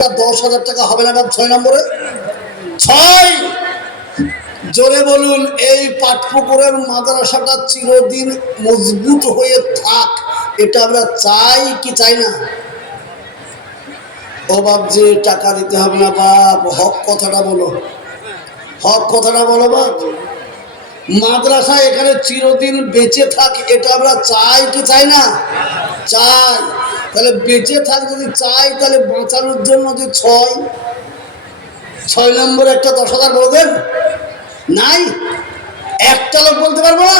10,000 টাকা হবে না বাপ? 6 নম্বরে 6। জোরে বলুন। এই পাটপুকুরের মাদ্রাসাটা চিরদিন মজবুত হয়ে থাক, এটা আমরা চাই কি চাই না? ও বাপ যে টাকা দিতে হবে না বাপ, হক কথাটা বলো, হক কথাটা বলো বাপ। মাদ্রাসা এখানে চিরদিন বেঁচে থাক, এটা আমরা চাই কি চাই না? চাই। তাহলে বেঁচে থাক যদি চাই, তাহলে বাঁচানোর জন্য যে 6 নম্বর একটা 10,000 বলে দেন। নাই একটা লোক বলতে পারবো না?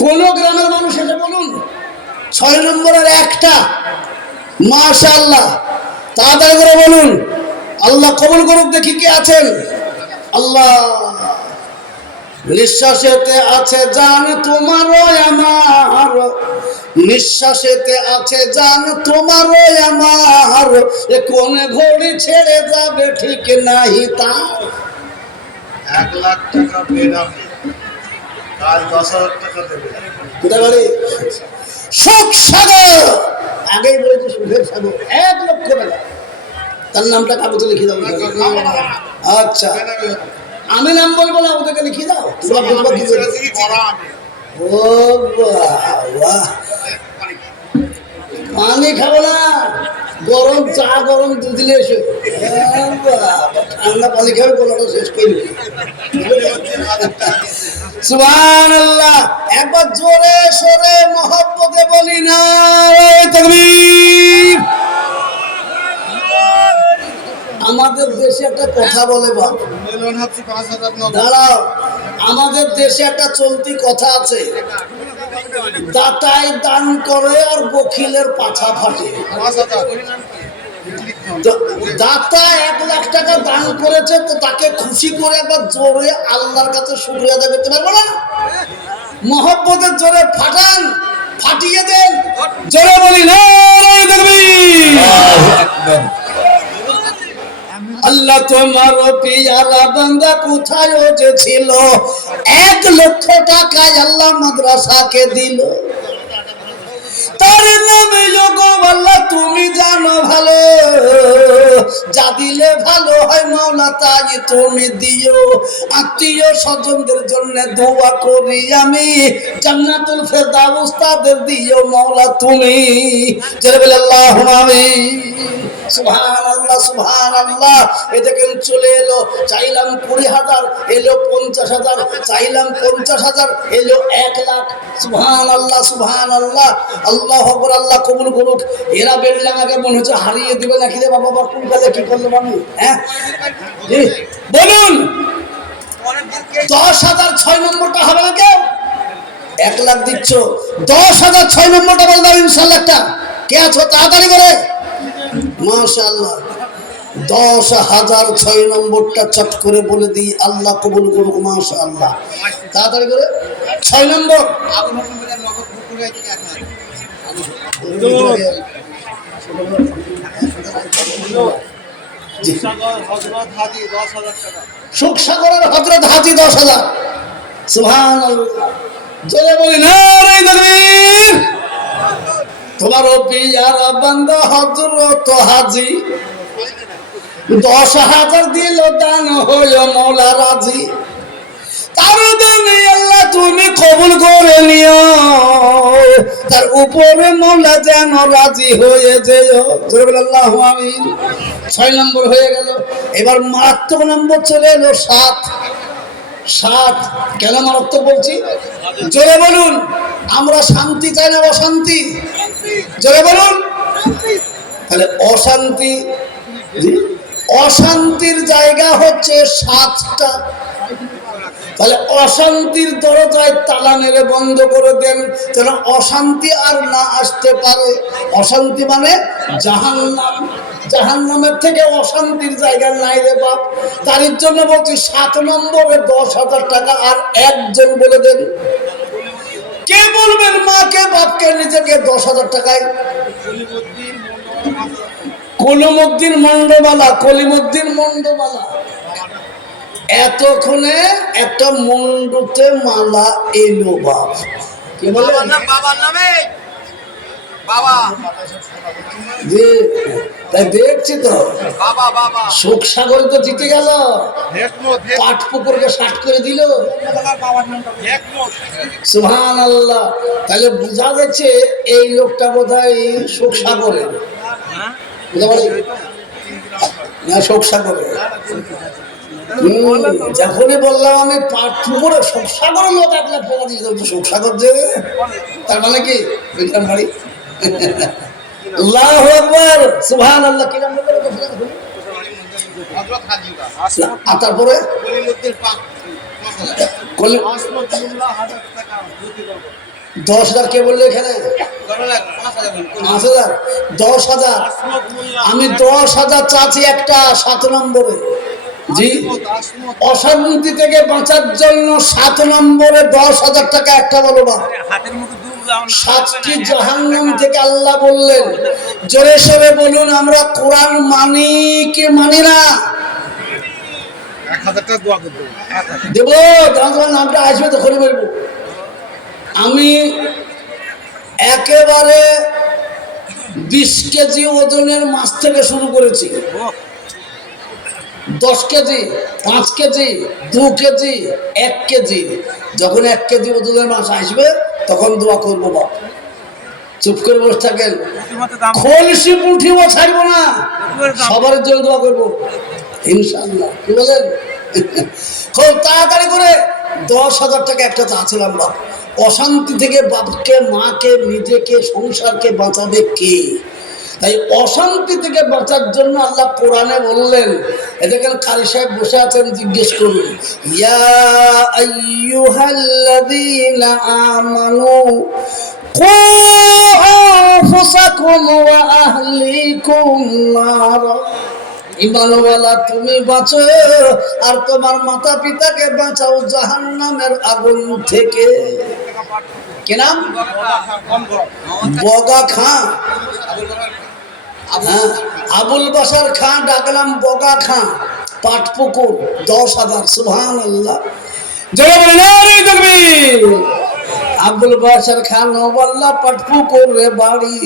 কোন গ্রামের মানুষ এসে বলুন 6 নম্বরের একটা। মাশাআল্লাহ, তাড়াতাড়ি করে বলুন। আল্লাহ কবুল করুক। দেখি কে আছেন। আল্লাহ। নিঃশ্বাসেতে আছে জান তোমারও আমার, নিঃশ্বাসেতে আছে জান তোমারও আমার, এ কোন ঘড়ি ছেড়ে যাবে ঠিক নাই তার। 1 লাখ টাকা বেনামে আর 10,000 টাকা দেবে। কোথায় বাড়ি? সুখ সাগর। আগেই বলেছি সুখের সাগর। 1 লক্ষ টাকা। তার নামটা কাগজে লিখে দাও। আচ্ছা, আমি নাম বলবো না, ওদেরকে লিখে দাও। ও বাবা, পানি খাবো না, গরম চা গরম দুধ নিয়ে এসো। ঠান্ডা পানি খাবে, গলাটা শেষ করবে। সুবহানাল্লাহ। একবার জোরে সোরে মহব্বতে বলি না তাকবীর। আমাদের দেশে একটা কথা বলে বাপ, দাঁড়াও, আমাদের দেশে একটা চলতি কথা আছে, দাতাই দান করে আর বখিলের পাছা ফাটে। দাতা 1 লাখ টাকা দান করেছে, তো তাকে খুশি করে একবার জোরে আল্লাহর কাছে শুকরিয়া আদায় করতে পারবো না? মহব্বতের জোরে ফাটান, ফাটিয়ে দেন, জোরে বলি নারে তাকবীর। আল্লাহ তোমার পিয়ারা বান্দা কোথায় যে ছিল, 1 লক্ষ টাকায় আল্লাহ মাদ্রাসাকে দিল। তার নামে যোগো আল্লাহ তুমি জানো ভালো, যা দিলে ভালো হয় মাওলা তাই তুমি দিও। আত্মীয় স্বজনদের জন্য দোয়া করি আমি, জান্নাতুল ফেরদাউস তাদের দিও মাওলা তুমি। জোরে বলে আল্লাহুম্মা আমিন। সুবহানাল্লাহ সুবহানাল্লাহ। এটা কেন চলে এলো? চাইলাম 20,000, এলো 50,000, চাইলাম 50,000, এলো 1 লাখ। সুবহানাল্লাহ সুবহানাল্লাহ। আল্লাহু আকবার। আল্লাহ কবুল করুক। এরা বেলডাঙাকে মনে হচ্ছে হারিয়ে দিবে নাকি রে বাবা? কোন কালে কি করলো আমি? হ্যাঁ বলুন। 10,000 6 নম্বরটা হবে না কেউ? 1 লাখ দিচ্ছ, 10,000 6 নম্বরটা বলে দাও ইনশাআল্লাহ। একটা কে আছো তাড়াতাড়ি করে? মাশাআল্লাহ। 10,000 6 নম্বরটা চট করে বলে দিই, আল্লাহ কবুল করুক। মাশাআল্লাহ, তাড়াতাড়ি করে 6 নম্বর। সুখসাগরের হযরত হাজী 10,000। সুবহানাল্লাহ। জোরে বলি নারে তাকবীর। তোমার পিয়ারা বান্দা হযরত হাজী 10,000 দিল দান হইল মওলা রাজি। তার দানে আল্লাহ তুমি কবুল করে নিও, তার উপরে মওলা যেন রাজি হয়ে যেও। জোরে বলে আল্লাহু আমিন। 6 নম্বর হয়ে গেল। এবার মারাত্মক নম্বর চলে এলো 7। 7 কেন মারাত্মক বলছি? জোরে বলুন। আমরা শান্তি চাই না অশান্তি? জোরে বলুন। তাহলে অশান্তি, অশান্তির জায়গা হচ্ছে 7টা। তাহলে অশান্তির দরজায় তালা মেরে বন্ধ করে দেন, যেন অশান্তি আর না আসতে পারে। অশান্তি মানে জাহান্নাম। জাহান্নামের থেকে অশান্তির জায়গা নাই রে বাপ। তার জন্য বলছি 7 নম্বরে 10,000 টাকা আর একজন বলে দেন। কে বলবেন? মাকে বাপকে নিজেকে 10,000 টাকায়? কলিমুদ্দিন মন্ডবালা। কলিমুদ্দিন মন্ডবালা। এতক্ষণে একটা মন্ডতে মালা এলো বাপ। কি বলে? জি, তাই দেখছি তো শোক সাগরে তো জিতে গেল, পাট পুকুরকে ষাট করে দিল। সুবহানাল্লাহ। তাহলে বোঝা যাচ্ছে এই লোকটা বোধহয় শোক সাগরে, বুঝতে পারি না, শোক সাগরে। যখনই বললাম আমি পাট পুকুরে, শোক সাগরের লোক এক লাখ টাকা দিয়ে দেবো, শোক সাগর যে, তার মানে কি বিক্রম বাড়ি। আল্লাহু আকবার, সুবহানাল্লাহ। কি নাম বললেন? আর তারপরে 10,000 কে বললে এখানে? 5,000, 10,000। আমি 10,000 চাচ্ছি একটা 7 নম্বরে। জি, অশান্তি থেকে বাঁচার জন্য 7 নম্বরে 10,000 টাকা একটা বলো না। 7টি জাহান্নাম থেকে আল্লাহ বললেন, জোরে সোরে বলুন আমরা কোরআন মানি কি মানি না? 1000 টাকা দোয়া করতে দেব, তোমার নামটা আসবে তো করে বলবো। আমি একেবারে 20 কেজি ওজনের মাছ থেকে শুরু করেছি। 10 কেজি, 5 কেজি, 2 কেজি, 1 কেজি। যখন 1 কেজি ওজনের মাছ আসবে তখন দোয়া করবো। বাপ চুপ করে বসে থাকেন, খলসি পুঁঠিও ছাড়বো না, সবার জন্য দোয়া করবো ইনশাআল্লাহ। কি বলেন? খুব তাড়াতাড়ি করে 10,000 টাকা একটা চাচ্ছিলাম। বাপ অশান্তি থেকে বাপকে, মাকে, নিজেকে, সংসারকে বাঁচাবে কে? তাই অশান্তি থেকে বাঁচার জন্য আল্লাহ কোরআনে বললেন, এখানে কারি সাহেব বসে আছেন, জিজ্ঞেস করুন, ইয়া আইয়ুহাল্লাযীনা আমানু কু আনফুসাকুম ওয়া আহলিকুম নার। ঈমানওয়ালা তুমি বাঁচো আর তোমার মাতা পিতাকে বাঁচাও জাহান্নামের আগুন থেকে। কি নাম? বগা খাঁ। আবুল বাসার খাঁ ডাকলাম বগা খাঁ, পাটপুকুর, 10,000। সুবহানাল্লাহ। জয় নারী তাকবীর। আবুল বাসার খান নওয়াল্লাহ পাটপুকুর রে বাড়ি,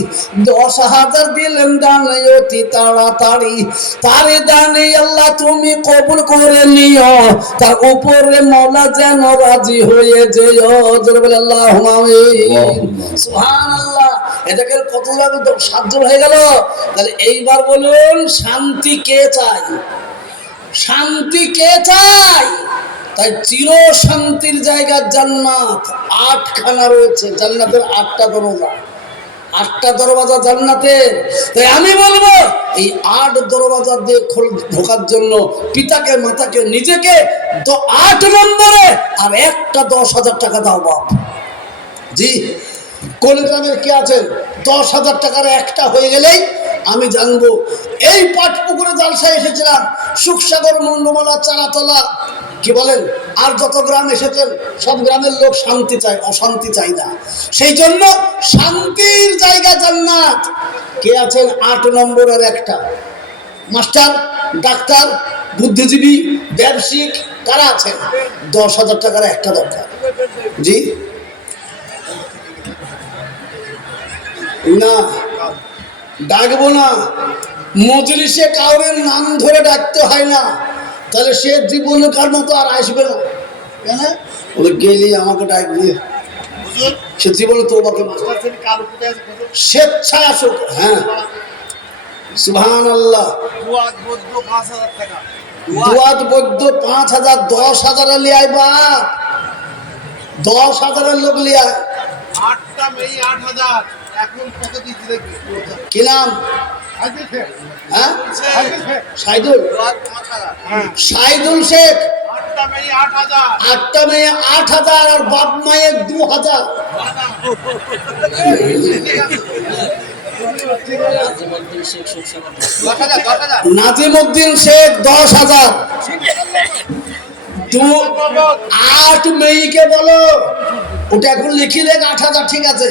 10,000 দিলেন দান অতি তাড়াতাড়ি। তার দানে আল্লাহ তুমি কবুল করে নিও, তার উপরে মওলা যেন রাজি হয়ে যেও। জোরে বলে আল্লাহুম্মা আমিন। সুবহানাল্লাহ। এটাকে কত লাগবে? 7 হয়ে গেল। তাহলে এইবার বলুন, শান্তি কে চায়? শান্তি কে চায়? তাই চির শান্তির জায়গা জান্নাত। 8খানা রয়েছে জান্নাতের, 8টা দরজা, 8টা দরওয়াজা জান্নাতের। তাই আমি বলবো এই 8 দরওয়াজা দিয়ে ঢোকার জন্য পিতাকে, মাতাকে, নিজেকে 8 নম্বরে আর একটা 10,000 টাকা দাও বাপ। জি, কোন গ্রামের কি আছেন? 10,000 টাকার একটা হয়ে গেলেই আমি জানবো। এই পাটপুকুরে জালসায় এসেছিলাম, সুখসাগর, মন্ডমালা, চারাতলা, কি বলেন, আর যত গ্রাম এসেছেন সব গ্রামের লোক শান্তি চায়, অশান্তি চায় না। সেই জন্য শান্তির জায়গা জান্নাত। কে আছেন 8 নম্বরের একটা? মাস্টার, ডাক্তার, বুদ্ধিজীবী, ব্যবসায়িক, কারা আছেন? 10,000 টাকার একটা দরকার। জি না, ডাকবো না। মজলিসে কাউরের নাম ধরে ডাকতে হয় না, তাহলে সে জীবনকার মতো আর আসবে না। কেন? ওই গেলি আমাকে ডাক দিয়ে সে জীবনে তো ওকে স্বেচ্ছায় আসুক। হ্যাঁ, সুবহানাল্লাহ। দুয়াত বৈদ্য 5,000, 10,000 লিয়াই বাপ, 10,000 লোক লিয়ায়। 8টা মেয়ে 8,000। এখন কত দিতে দেখবি? কি নাম? হ্যাঁ, সাইদুল। সাইদুল শেখ। 8টা মেয়ে 8,000। 8টা মেয়ে 8,000 আর বাপ মায়ের 2,000। নাজিমউদ্দিন শেখ 10,000। 8 মেয়েকে বলো, ওটা এখন লিখিলে 8,000 ঠিক আছে,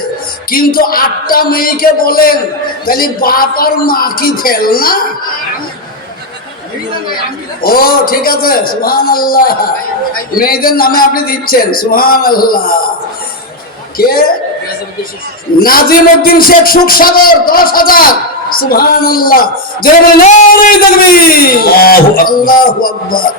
কিন্তু 8টা মেয়েকে বলেন, তাহলে বাপ আর মা কি ফেল না? ও ঠিক আছে, সুবহানাল্লাহ। মেয়েদের নামে আপনি দিচ্ছেন, সুবহানাল্লাহ। কে? নাজিমউদ্দিন শেখ সুখসাগর 10,000। সুবহানাল্লাহ। জোরে বলেন নারে তাকবীর। আল্লাহু আকবার।